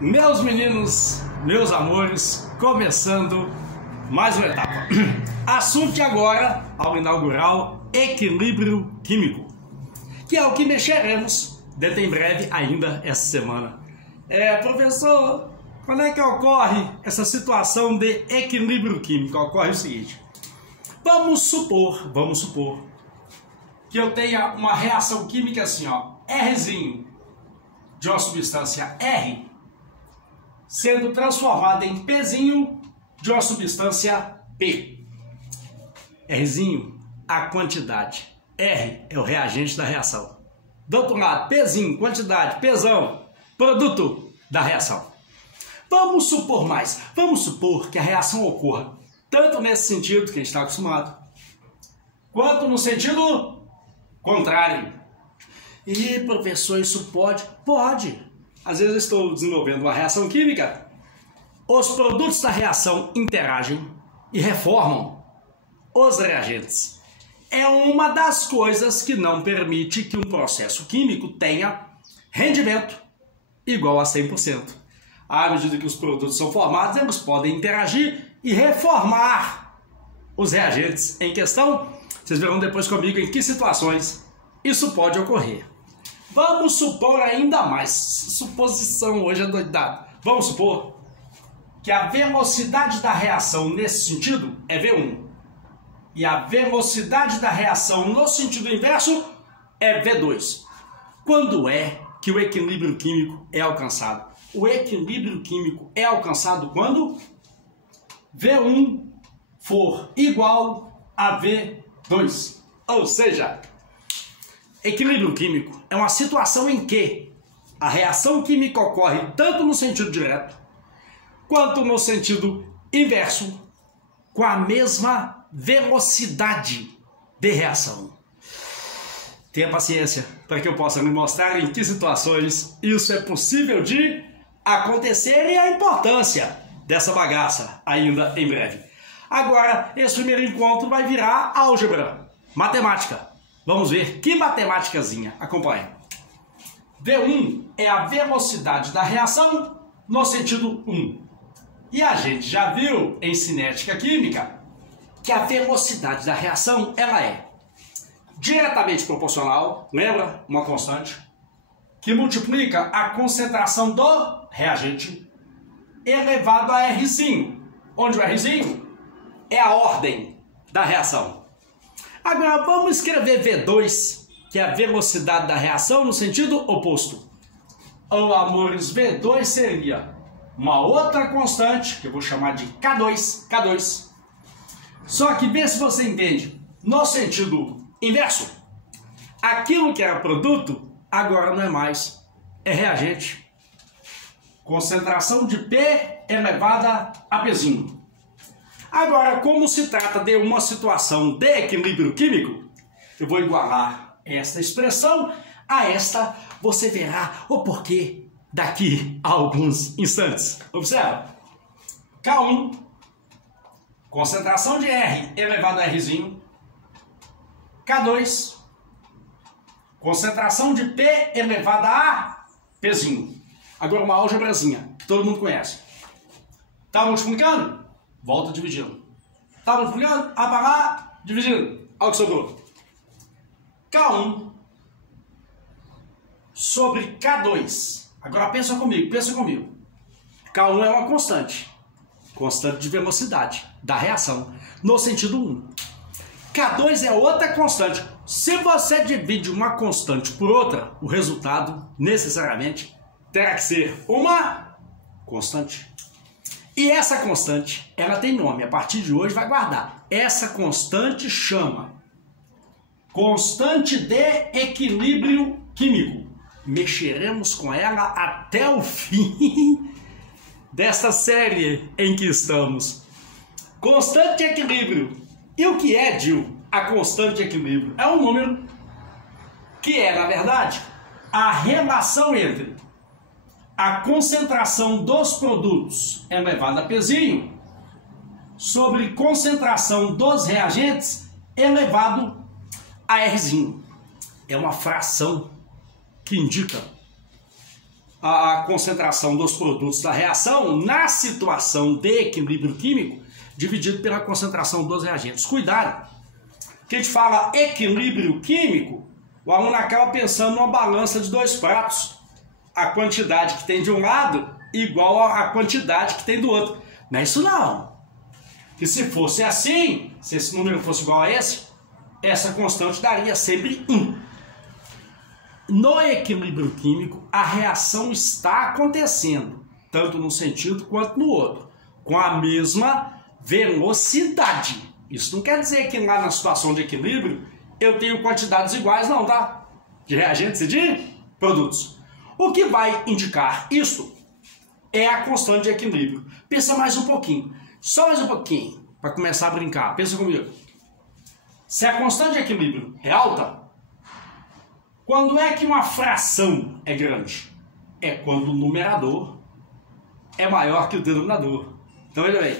Meus meninos, meus amores, começando mais uma etapa. Assunto agora, ao inaugurar equilíbrio químico, que é o que mexeremos dentro em breve, ainda essa semana. Professor, quando é que ocorre essa situação de equilíbrio químico? Ocorre o seguinte: vamos supor que eu tenha uma reação química assim, ó, Rzinho de uma substância R sendo transformada em Pzinho de uma substância P. Rzinho, a quantidade. R é o reagente da reação. Do outro lado, Pzinho, quantidade. Pzão, produto da reação. Vamos supor que a reação ocorra tanto nesse sentido que a gente está acostumado, quanto no sentido contrário. E professor, isso pode? Pode. Às vezes eu estou desenvolvendo uma reação química, os produtos da reação interagem e reformam os reagentes. É uma das coisas que não permite que um processo químico tenha rendimento igual a 100%. À medida que os produtos são formados, eles podem interagir e reformar os reagentes em questão. Vocês verão depois comigo em que situações isso pode ocorrer. Vamos supor ainda mais, suposição hoje é doidado. Vamos supor que a velocidade da reação nesse sentido é V1 e a velocidade da reação no sentido inverso é V2. Quando é que o equilíbrio químico é alcançado? O equilíbrio químico é alcançado quando V1 for igual a V2. Ou seja, equilíbrio químico é uma situação em que a reação química ocorre tanto no sentido direto quanto no sentido inverso com a mesma velocidade de reação. Tenha paciência para que eu possa lhe mostrar em que situações isso é possível de acontecer e a importância dessa bagaça ainda em breve. Agora, esse primeiro encontro vai virar álgebra, matemática. Vamos ver que matemáticazinha. Acompanhe. V1 é a velocidade da reação no sentido 1. E a gente já viu em cinética química que a velocidade da reação ela é diretamente proporcional, lembra? Uma constante, que multiplica a concentração do reagente elevado a Rzinho, onde o Rzinho é a ordem da reação. Agora vamos escrever V2, que é a velocidade da reação no sentido oposto. Oh, amores, V2 seria uma outra constante, que eu vou chamar de K2. Só que vê se você entende. No sentido inverso, aquilo que era produto, agora não é mais, é reagente. Concentração de P elevada a Pzinho. Agora, como se trata de uma situação de equilíbrio químico, eu vou igualar esta expressão a esta. Você verá o porquê daqui a alguns instantes. Observa. K1, concentração de R elevado a Rzinho. K2, concentração de P elevada a Pzinho. Agora uma álgebrazinha que todo mundo conhece. Tá multiplicando? Volta dividindo. Tá multiplicando? Apagar, dividindo. Olha o que sobrou. K1 sobre K2. Agora pensa comigo. K1 é uma constante. Constante de velocidade da reação no sentido 1. K2 é outra constante. Se você divide uma constante por outra, o resultado necessariamente terá que ser uma constante. E essa constante, ela tem nome, a partir de hoje vai guardar. Essa constante chama constante de equilíbrio químico. Mexeremos com ela até o fim desta série em que estamos. Constante de equilíbrio. E o que é, Gil, a constante de equilíbrio? É um número que é, na verdade, a relação entre a concentração dos produtos elevada a Pzinho sobre concentração dos reagentes elevado a Rzinho. É uma fração que indica a concentração dos produtos da reação na situação de equilíbrio químico dividido pela concentração dos reagentes. Cuidado! Que a gente fala equilíbrio químico, o aluno acaba pensando numa balança de dois pratos. A quantidade que tem de um lado igual à quantidade que tem do outro. Não é isso não. Que se fosse assim, se esse número fosse igual a esse, essa constante daria sempre 1. No equilíbrio químico, a reação está acontecendo, tanto num sentido quanto no outro, com a mesma velocidade. Isso não quer dizer que lá na situação de equilíbrio eu tenho quantidades iguais, não, tá? De reagentes e de produtos. O que vai indicar isso é a constante de equilíbrio. Pensa mais um pouquinho, só mais um pouquinho, para começar a brincar. Pensa comigo. Se a constante de equilíbrio é alta, quando é que uma fração é grande? É quando o numerador é maior que o denominador. Então, veja bem,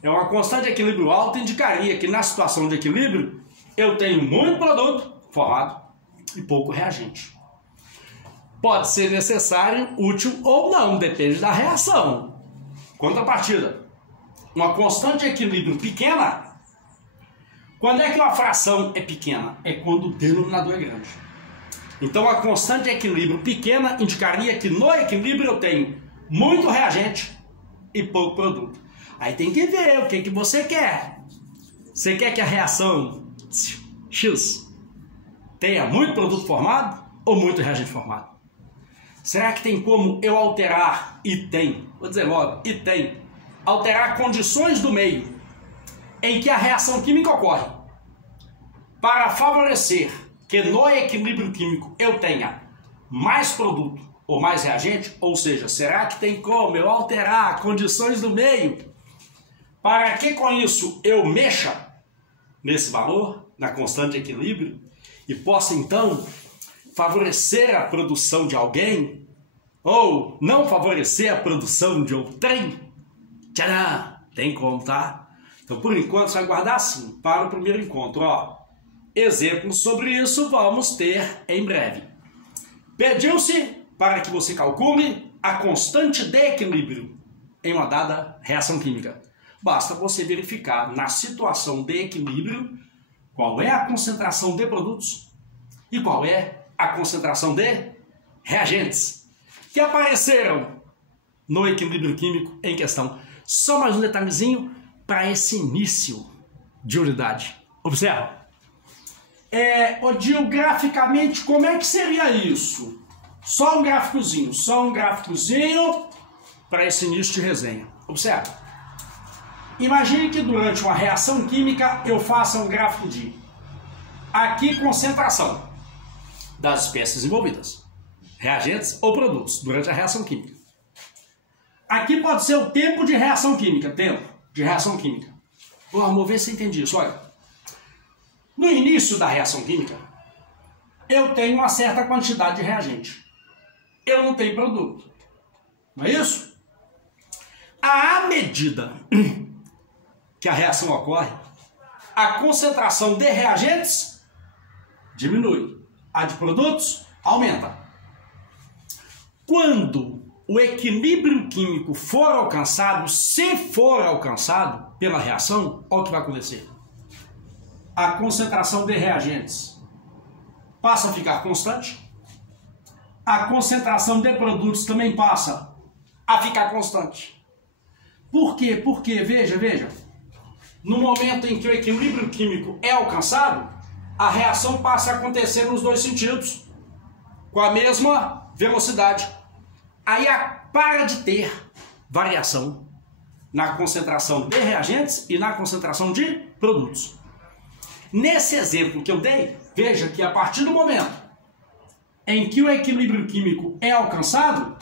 é uma constante de equilíbrio alta indicaria que na situação de equilíbrio eu tenho muito produto formado e pouco reagente. Pode ser necessário, útil ou não, depende da reação. Contrapartida, uma constante de equilíbrio pequena, quando é que uma fração é pequena? É quando o denominador é grande. Então a constante de equilíbrio pequena indicaria que no equilíbrio eu tenho muito reagente e pouco produto. Aí tem que ver o que você quer. Você quer que a reação X tenha muito produto formado ou muito reagente formado? Será que tem como eu alterar, e tem, vou dizer logo, e tem, alterar condições do meio em que a reação química ocorre para favorecer que no equilíbrio químico eu tenha mais produto ou mais reagente? Ou seja, será que tem como eu alterar condições do meio para que com isso eu mexa nesse valor, na constante de equilíbrio, e possa então favorecer a produção de alguém ou não favorecer a produção de outrem? Tcharam! Tem como, tá? Então, por enquanto, você vai guardar assim para o primeiro encontro, ó. Exemplos sobre isso vamos ter em breve. Pediu-se para que você calcule a constante de equilíbrio em uma dada reação química. Basta você verificar na situação de equilíbrio qual é a concentração de produtos e qual é a concentração de reagentes que apareceram no equilíbrio químico em questão. Só mais um detalhezinho para esse início de unidade. Observa. Odil, graficamente, como é que seria isso? Só um gráficozinho para esse início de resenha. Observa. Imagine que durante uma reação química eu faça um gráfico de aqui concentração das espécies envolvidas, reagentes ou produtos, durante a reação química. Aqui pode ser o tempo de reação química, Ô, amor, vê se você entende isso, olha. No início da reação química, eu tenho uma certa quantidade de reagente. Eu não tenho produto. Não é isso? À medida que a reação ocorre, a concentração de reagentes diminui. A de produtos aumenta. Quando o equilíbrio químico for alcançado, se for alcançado pela reação, olha o que vai acontecer. A concentração de reagentes passa a ficar constante. A concentração de produtos também passa a ficar constante. Por quê? Porque, veja, no momento em que o equilíbrio químico é alcançado, a reação passa a acontecer nos dois sentidos, com a mesma velocidade. Aí para de ter variação na concentração de reagentes e na concentração de produtos. Nesse exemplo que eu dei, veja que a partir do momento em que o equilíbrio químico é alcançado,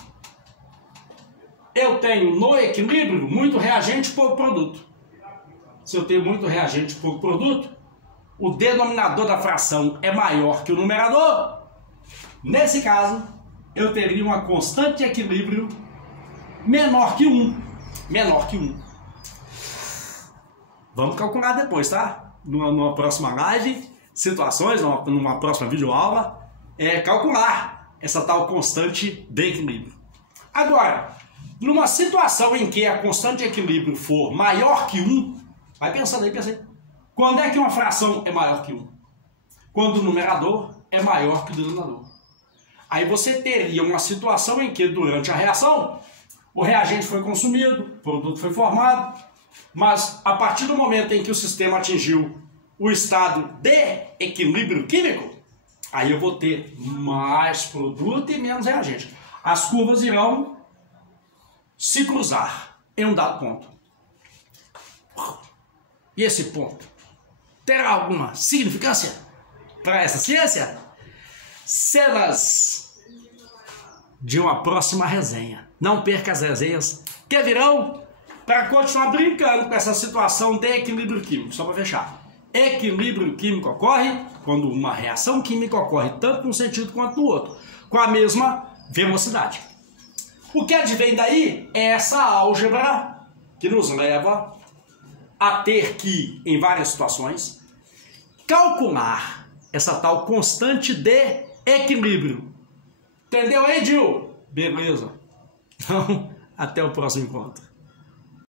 eu tenho no equilíbrio muito reagente e pouco produto. Se eu tenho muito reagente e pouco produto, o denominador da fração é maior que o numerador. Nesse caso, eu teria uma constante de equilíbrio menor que 1. Vamos calcular depois, tá? Numa próxima live, situações, numa próxima videoaula, calcular essa tal constante de equilíbrio. Agora, numa situação em que a constante de equilíbrio for maior que 1, vai pensando aí, pensa aí. Quando é que uma fração é maior que 1? Quando o numerador é maior que o denominador. Aí você teria uma situação em que, durante a reação, o reagente foi consumido, o produto foi formado, mas a partir do momento em que o sistema atingiu o estado de equilíbrio químico, aí eu vou ter mais produto e menos reagente. As curvas irão se cruzar em um dado ponto. E esse ponto terá alguma significância para essa ciência? Cenas de uma próxima resenha. Não perca as resenhas que virão para continuar brincando com essa situação de equilíbrio químico. Só para fechar. Equilíbrio químico ocorre quando uma reação química ocorre tanto num sentido quanto no outro, com a mesma velocidade. O que advém daí é essa álgebra que nos leva a ter que, em várias situações, calcular essa tal constante de equilíbrio. Entendeu aí, Gil? Beleza. Então, até o próximo encontro.